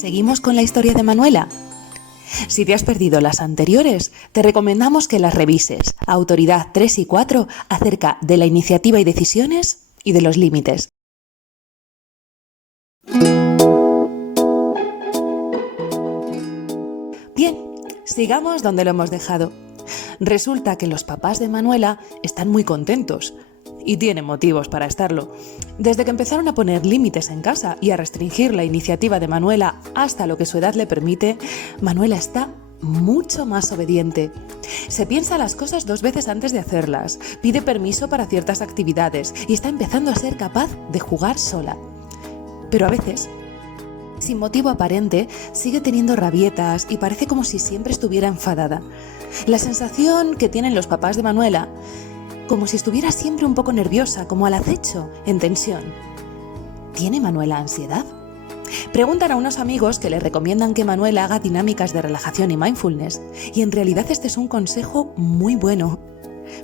¿Seguimos con la historia de Manuela? Si te has perdido las anteriores, te recomendamos que las revises. Autoridad 3 y 4 acerca de la iniciativa y decisiones y de los límites. Bien, sigamos donde lo hemos dejado. Resulta que los papás de Manuela están muy contentos. Y tienen motivos para estarlo. Desde que empezaron a poner límites en casa y a restringir la iniciativa de Manuela hasta lo que su edad le permite, Manuela está mucho más obediente. Se piensa las cosas 2 veces antes de hacerlas, pide permiso para ciertas actividades y está empezando a ser capaz de jugar sola. Pero a veces, sin motivo aparente, sigue teniendo rabietas y parece como si siempre estuviera enfadada. La sensación que tienen los papás de Manuela, como si estuviera siempre un poco nerviosa, como al acecho, en tensión. ¿Tiene Manuela ansiedad? Preguntan a unos amigos que le recomiendan que Manuela haga dinámicas de relajación y mindfulness, y en realidad este es un consejo muy bueno.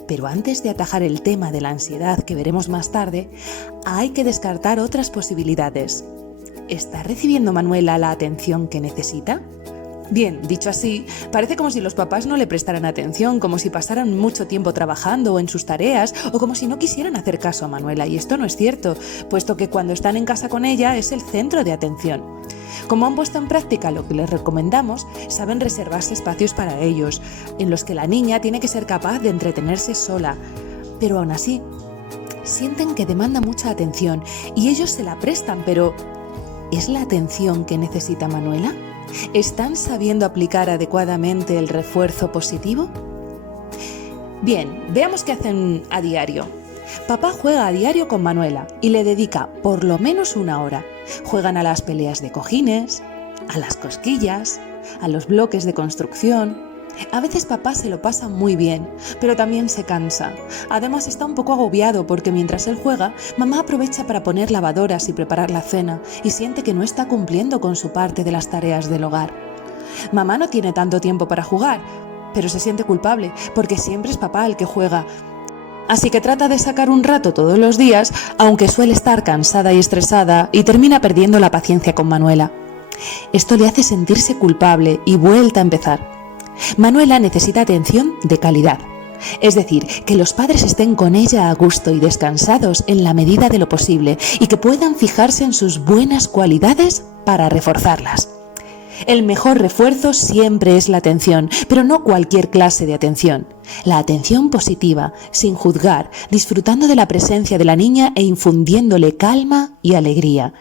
Pero antes de atajar el tema de la ansiedad que veremos más tarde, hay que descartar otras posibilidades. ¿Está recibiendo Manuela la atención que necesita? Bien, dicho así, parece como si los papás no le prestaran atención, como si pasaran mucho tiempo trabajando o en sus tareas, o como si no quisieran hacer caso a Manuela, y esto no es cierto, puesto que cuando están en casa con ella es el centro de atención. Como han puesto en práctica lo que les recomendamos, saben reservarse espacios para ellos, en los que la niña tiene que ser capaz de entretenerse sola, pero aún así, sienten que demanda mucha atención, y ellos se la prestan, pero ¿es la atención que necesita Manuela? ¿Están sabiendo aplicar adecuadamente el refuerzo positivo? Bien, veamos qué hacen a diario. Papá juega a diario con Manuela y le dedica por lo menos 1 hora. Juegan a las peleas de cojines, a las cosquillas, a los bloques de construcción. A veces papá se lo pasa muy bien, pero también se cansa. Además está un poco agobiado porque mientras él juega, mamá aprovecha para poner lavadoras y preparar la cena y siente que no está cumpliendo con su parte de las tareas del hogar. Mamá no tiene tanto tiempo para jugar, pero se siente culpable porque siempre es papá el que juega. Así que trata de sacar un rato todos los días, aunque suele estar cansada y estresada y termina perdiendo la paciencia con Manuela. Esto le hace sentirse culpable y vuelta a empezar. Manuela necesita atención de calidad, es decir, que los padres estén con ella a gusto y descansados en la medida de lo posible y que puedan fijarse en sus buenas cualidades para reforzarlas. El mejor refuerzo siempre es la atención, pero no cualquier clase de atención. La atención positiva, sin juzgar, disfrutando de la presencia de la niña e infundiéndole calma y alegría.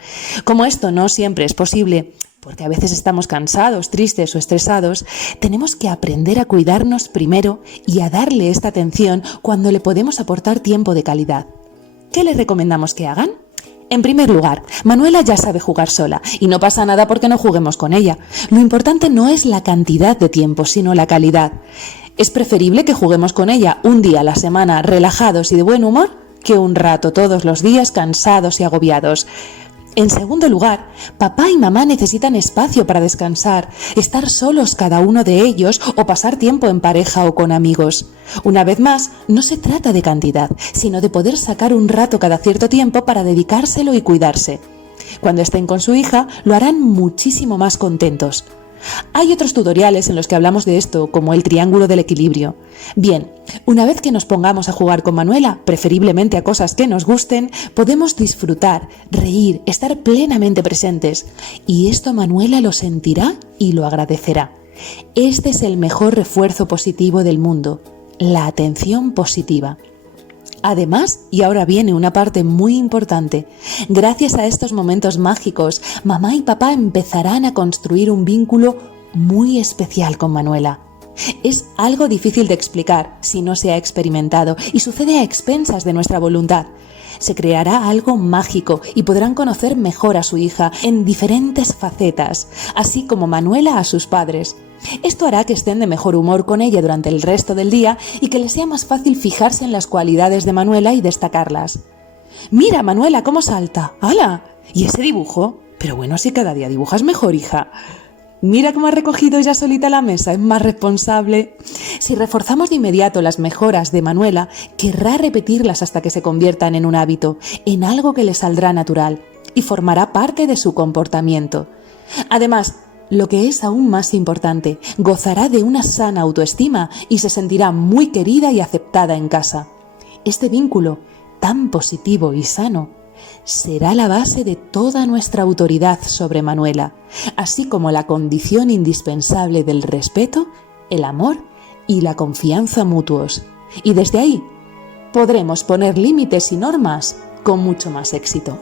Como esto no siempre es posible, porque a veces estamos cansados, tristes o estresados, tenemos que aprender a cuidarnos primero y a darle esta atención cuando le podemos aportar tiempo de calidad. ¿Qué les recomendamos que hagan? En primer lugar, Manuela ya sabe jugar sola y no pasa nada porque no juguemos con ella. Lo importante no es la cantidad de tiempo, sino la calidad. Es preferible que juguemos con ella un día a la semana relajados y de buen humor que un rato todos los días cansados y agobiados. En segundo lugar, papá y mamá necesitan espacio para descansar, estar solos cada uno de ellos o pasar tiempo en pareja o con amigos. Una vez más, no se trata de cantidad, sino de poder sacar un rato cada cierto tiempo para dedicárselo y cuidarse. Cuando estén con su hija, lo harán muchísimo más contentos. Hay otros tutoriales en los que hablamos de esto, como el triángulo del equilibrio. Bien, una vez que nos pongamos a jugar con Manuela, preferiblemente a cosas que nos gusten, podemos disfrutar, reír, estar plenamente presentes. Y esto Manuela lo sentirá y lo agradecerá. Este es el mejor refuerzo positivo del mundo, la atención positiva. Además, y ahora viene una parte muy importante, gracias a estos momentos mágicos, mamá y papá empezarán a construir un vínculo muy especial con Manuela. Es algo difícil de explicar si no se ha experimentado y sucede a expensas de nuestra voluntad. Se creará algo mágico y podrán conocer mejor a su hija en diferentes facetas, así como Manuela a sus padres. Esto hará que estén de mejor humor con ella durante el resto del día y que les sea más fácil fijarse en las cualidades de Manuela y destacarlas. «Mira, Manuela, cómo salta. ¡Hala! ¿Y ese dibujo? Pero bueno, si cada día dibujas mejor, hija. Mira cómo ha recogido ella solita la mesa, es más responsable». Si reforzamos de inmediato las mejoras de Manuela, querrá repetirlas hasta que se conviertan en un hábito, en algo que le saldrá natural y formará parte de su comportamiento. Además, lo que es aún más importante, gozará de una sana autoestima y se sentirá muy querida y aceptada en casa. Este vínculo, tan positivo y sano, será la base de toda nuestra autoridad sobre Manuela, así como la condición indispensable del respeto, el amor y la confianza mutuos. Y desde ahí podremos poner límites y normas con mucho más éxito.